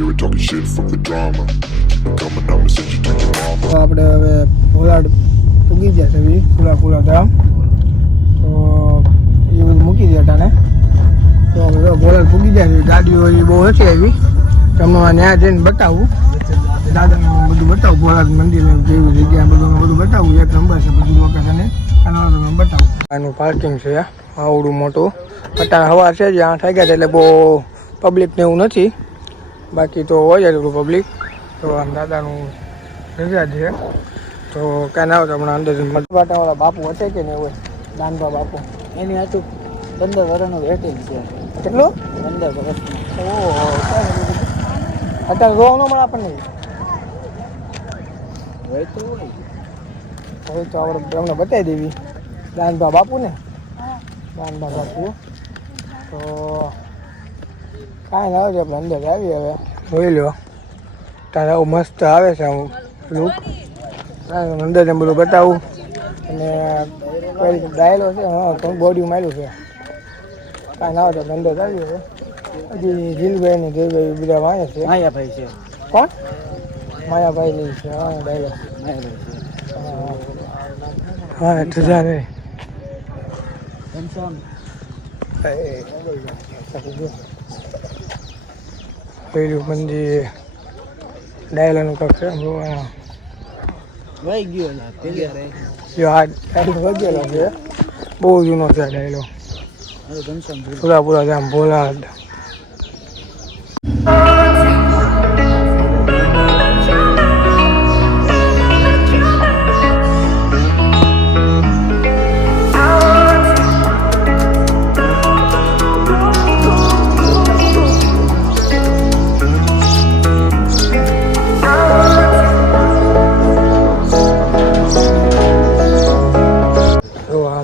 hear it talking shit, fuck the drama. Keep it coming, I'ma send you to your mama. તો આપણે હવે ભોલાડ પૂગી ગયા છે પૂરા ધામ. તો એ બધું મૂકી દે અટાને. તો હવે ભોલાડ પૂગી ગયા છે. ગાડીઓ એ બહુ ઓછી આવી. તમને ત્યાં જઈને બતાવું, દાદાનું બધું બતાવું, ભોલાડ મંદિર જેવી જગ્યા બધું બતાવું. એક નંબર છે બધું લોકેશન તમને બતાવું. આનું પાર્કિંગ છે આવડું મોટું. અત્યારે હવા છે જ 8 વાગ્યા એટલે બહુ પબ્લિક ને એવું નથી. બાકી તો હોય જ એટલું પબ્લિક. તો આમ દાદાનું રજા છે. તો કાંઈ ના આવે તો હમણાં અંદર વાળા બાપુ હશે કે નહીં હોય દાનભા બાપુ, એની આટલું 15 વર્ષનું વેટિંગ છે. કેટલું? 15 વર્ષ. ઓહો, અત્યારે જોવા ન મળે આપણને. હોય તો હોય આપણે અમને બતાવી દેવી દાનભા બાપુ ને. દાનભા બાપુ તો કાંઈ ના આવે આપણે અંદર આવી. હવે જોઈ લો તારે આવું મસ્ત આવે છે આવું લુક. અંદર ને બધું બતાવું. અને કઈ ડાયલો છે, હા થોડું બોડી માર્યું છે. કાંઈ ના આવે તો અંદર આવી. હવે હજી જીલભાઈ ને જયભાઈ બધા વાંચે છે. માયાભાઈ છે. કોણ? માયાભાઈ ની છે. હા ડાયલો માયાભાઈ હા ધજા રે પેલું મંદિર ડાયલાનું કંઈક છે. વહી ગયો ને પેલી આ ડાયલો વગેલો છે. બહુ જૂનો છે ડાયલો. પૂરા જામ ભોલાડ.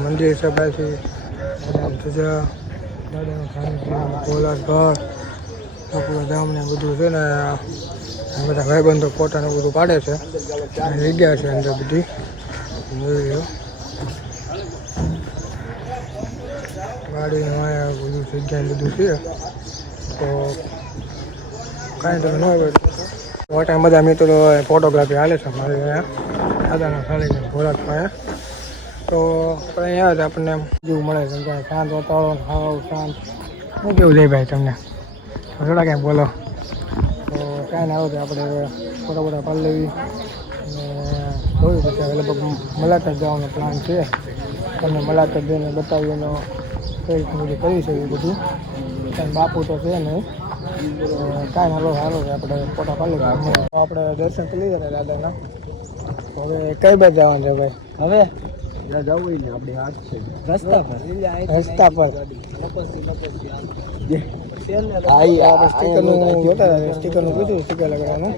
મંદિર છે પાછી ધજા દાદાનું ખાનગી ભોલાડ ઘર પૂરા ધામ ને બધું છે ને. બધા ભાઈબંધો ફોટાને બધું પાડે છે. જગ્યા છે અંદર બધી જોઈ લો. ગાડીનું અહીંયા બધું જગ્યા બધું છે. તો કાંઈ તમે ન હોય ફોટા બધા મિત્રો ફોટોગ્રાફી હાલે છે મારે અહીંયા દાદાના ખાલી ભોલાડ પાસે. તો આપણે અહીંયા જ આપણને જેવું મળે છે કે શાંત વાતાવરણ, હાવ શાંત. શું કેવું લે ભાઈ તમને? થોડા કાંઈ બોલો. તો કાંઈ ના આવે તો આપણે ફોટા પાડી લેવી અને જોયું પછી લગભગ મલાતર જવાનો પ્લાન છે. તમને મલાતર જઈને બતાવી એનો કઈ રીતનું બધું કરી છે એ બધું. કાંઈ બાપુ તો છે નહીં. કાંઈ ના સારું છે આપણે ફોટા પાડી લેવા. આપણે દર્શન કરી લીધા દાદાના. હવે કઈ બાજુ જવાનું છે ભાઈ? હવે જવું ને આપણે હાથ છે રસ્તા પર સ્ટીકરનું જોતા હતા. સ્ટીકરનું પૂછ્યું સ્ટીકર લગાડવાનું.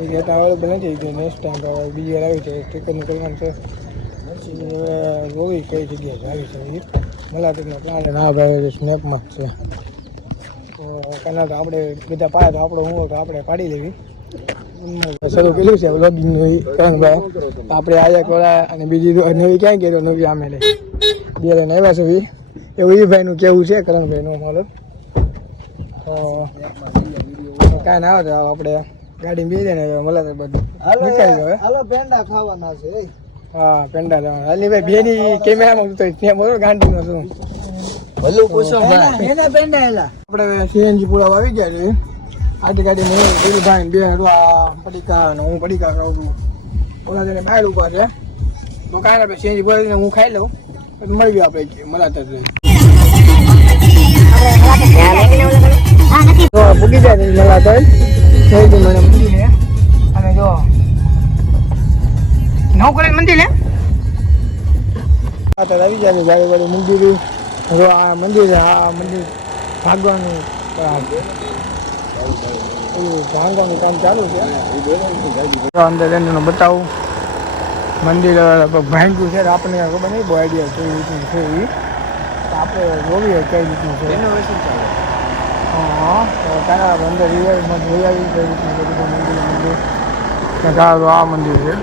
એ કહેતા અવેલેબલ નથી. કે નેક્સ્ટ ટાઈમ બીજી વાર આવી છે સ્ટીકરનું કરવાનું છે. હવે જોવી કઈ જગ્યાએ આવી છે એ મલાટનો પ્લાન. ના ભાઈ સ્નેપમાં છે. તો કના તો આપણે બધા પાડે તો આપણો હું તો આપણે પાડી લેવી. શરૂ કર્યું છે વ્લોગિંગ કરણભાઈ. આપણે આયા કોળા અને બીજી નવી ક્યાં ગયો નવી આમે લે બે લઈને આવ્યા છે એવું એ ભાઈનું કેવું છે કરણભાઈનું મારું. તો કાંઈ ના આવે તો આપણે ગાડી બેસી ને મળે બધું નીકળી હવે. હાલો પેંડા ખાવાના છે. હા પેંડા જવાના. હાલી ભાઈ બેની કેમેરામાં તો ત્યાં બોલો ગાંધીમાં શું ભલું પૂછો એના પેંડા એલા. આપણે સીએનજી પૂરા આવી ગયા છે. આટી ગાડી ને ભાઈ બે પડીકા ને હું પડીકા ખાઉં છું. ઓલા જઈને બહાર ઉભા છે. તો કાંઈ ના સીએનજી પૂરા હું ખાઈ લઉં પછી મળી ગયું આપણે મલાતર પૂગી જાય મલાતર થઈ ગયું મને મંદિર. અને જો નવકરી મંદિર હે આવી જાય ગાડી વાળી મંદિર. જો આ મંદિર છે. આ મંદિર ભાગવાનું ભાંગવાનું કામ ચાલુ છે. અંદર એને બતાવું મંદિર ભાંગ્યું છે. આપણને ખબર નહીં બહુ આઈડિયા કઈ રીતનું છે એ. આપણે જોવીએ કઈ રીતનું છે. હા તો તારા અંદર રિવાઇઝમાં જોઈ આવી કઈ રીતનું બધું મંદિર તારા આ મંદિર છે.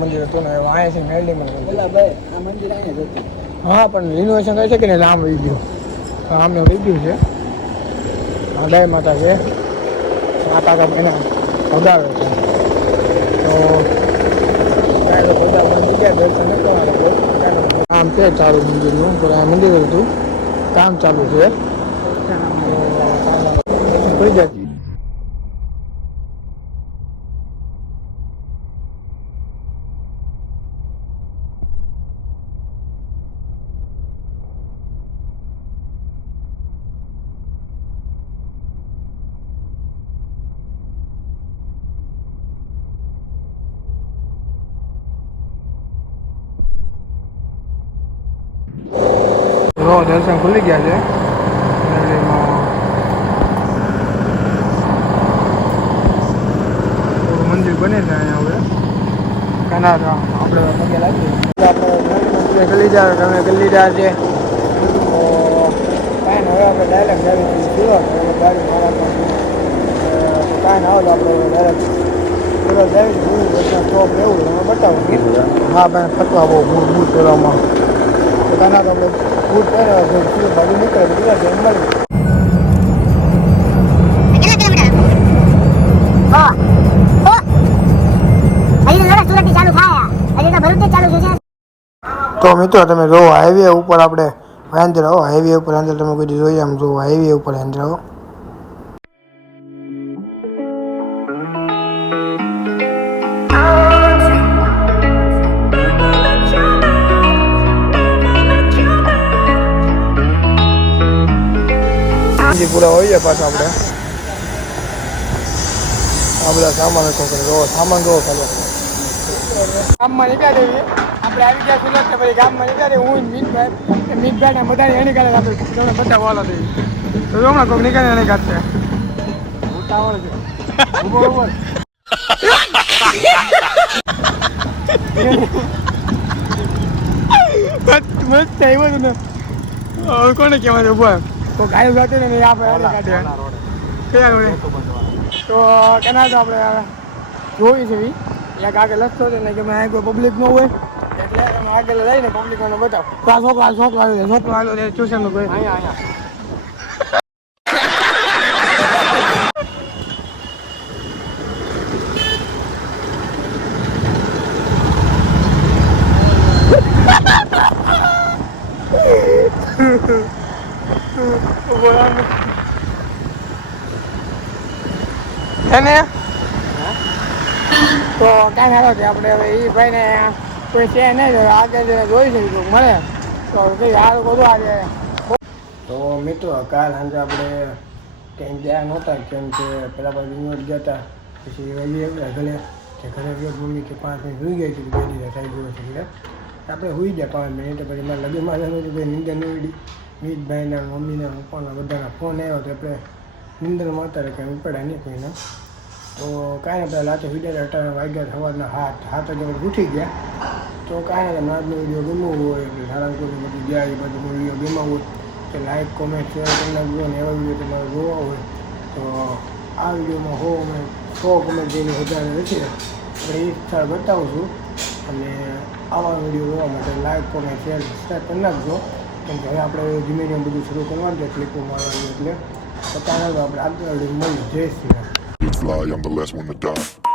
મંદિર હતું ને અહીંયા છે મેરડીમાં મંદિર અહીંયા જ હતું. હા પણ રિનોવેશન કરે છે કે નહીં લાંબ વહી ગયું. આમને વહી ગયું છે. ગાય માતા છે માતા કામ એના ભગાવે છે તો કાંઈ તો બધા બંધ ગયા દર્શન ન કરવાના કામ છે ચાલુ મંદિરનું પણ આ મંદિર હતું કામ ચાલુ છે તો થઈ જાય દર્શન ખુલી ગયા છે મંદિર બને છે અહીંયા હવે કાના આપણે પગે લાગીએ આપણે ગલી જા તમે ગલી જા છે તો કાંઈ હવે આપણે ડાયરેક્ટ ગાડી સુરત ગાડી મારા કાંઈ ના હોય તો આપણે ડાયરેક્ટ સુરત જાય સ્ટોપ લેવું તમે બતાવો હા ભાઈ ફરવા બહુ બૂટ કરવામાં તો કાના તો આપણે બૂટ પહેર્યા છે સુરત બાજુ નીકળે બીજા જેમ મળી તો મિત્રો તમે જો હાઈવે ઉપર આપણે વાંદરા આવો હાઈવે ઉપર અંદર તમે કોઈ જોઈએ આમ જો હાઈવે ઉપર વાંદરા આવો પૂરા હોય પાછા આપણે આ બધા સામાન જો સામાન જોવો ચાલો ગામમાં નીકળ્યા જઈએ આપણે આવી ગયા સુરત ને પછી ગામમાં નીકળ્યા હું મીતભાઈ ને બધા એની કાઢે આપણે તમને બધા વાળા થઈ તો હમણાં કોઈક નીકળે એની કાઢશે ઉતાવળ છે ઉભો ઉભો મસ્ત આવ્યો ને કોને કહેવાય ઉભો તો ગાય ગાતે ને આપણે કાઢે તો કેના તો આપણે જોઈ છે એક આગળ લખતો છે ને કે મેં કોઈ પબ્લિક ન હોય એટલે એમાં આગળ લઈને પબ્લિકોને બતાવો તો આ છોકરો આવ્યો છે ટ્યુશનનું કોઈ અહીંયા એને તો કાંઈ સારો છે આપણે હવે એ ભાઈને કોઈ છે નહીં તો આગળ જોઈ શકીશું મળે તો કંઈ સારું બધું આજે તો મિત્રો કાલ સાંજે આપણે ક્યાંય ગયા નહોતા કેમ કે પેલા બાજુ યુનિવર્સ ગયા હતા પછી રહીએ ઘરે કે ઘરે ગયો મમ્મી કે 5 મિનિટ સુઈ ગઈ હતી 2 દિવસ થઈ ગયો છે એટલે આપણે સુઈ ગયા 5 મિનિટ પછી મારે લગ્નમાં જવાનું કોઈ નિંદર ન ઉડી મીતભાઈના મમ્મીના પપ્પાના બધાના ફોન આવ્યો તો આપણે નિંદરમાં અત્યારે કંઈ ઉપડ્યા નહીં કોઈને તો કાંઈ નહીં પહેલાં તો વિડીયો અટાણા વાગ્યા સવારના 7 વાગે ઉઠી ગયા તો કાંઈ નહીં આજનો વિડીયો ગમવું હોય એટલે સારા કોઈ બધું ગયા એ બધું વિડીયો ગમવા હોય કે લાઈક કોમેન્ટ શેર કરી નાખજો ને એવા વિડીયો તમારે જોવા હોય તો આ વિડીયોમાં 100 કોમેન્ટ જેની વધારે નથી આપણે એ સ્થળ બતાવું છું અને આવા વિડીયો જોવા માટે લાઈક કોમેન્ટ શેર સબસ્ક્રાઈબ કરી નાખજો કેમ કે હવે આપણે ધીમે ધીમે બધું શરૂ કરવાનું છે ક્લિપો મારવાનું એટલે તો કાંઈ આપણે આગળ મળી જય Shri Ram. You fly, I'm the last one to die.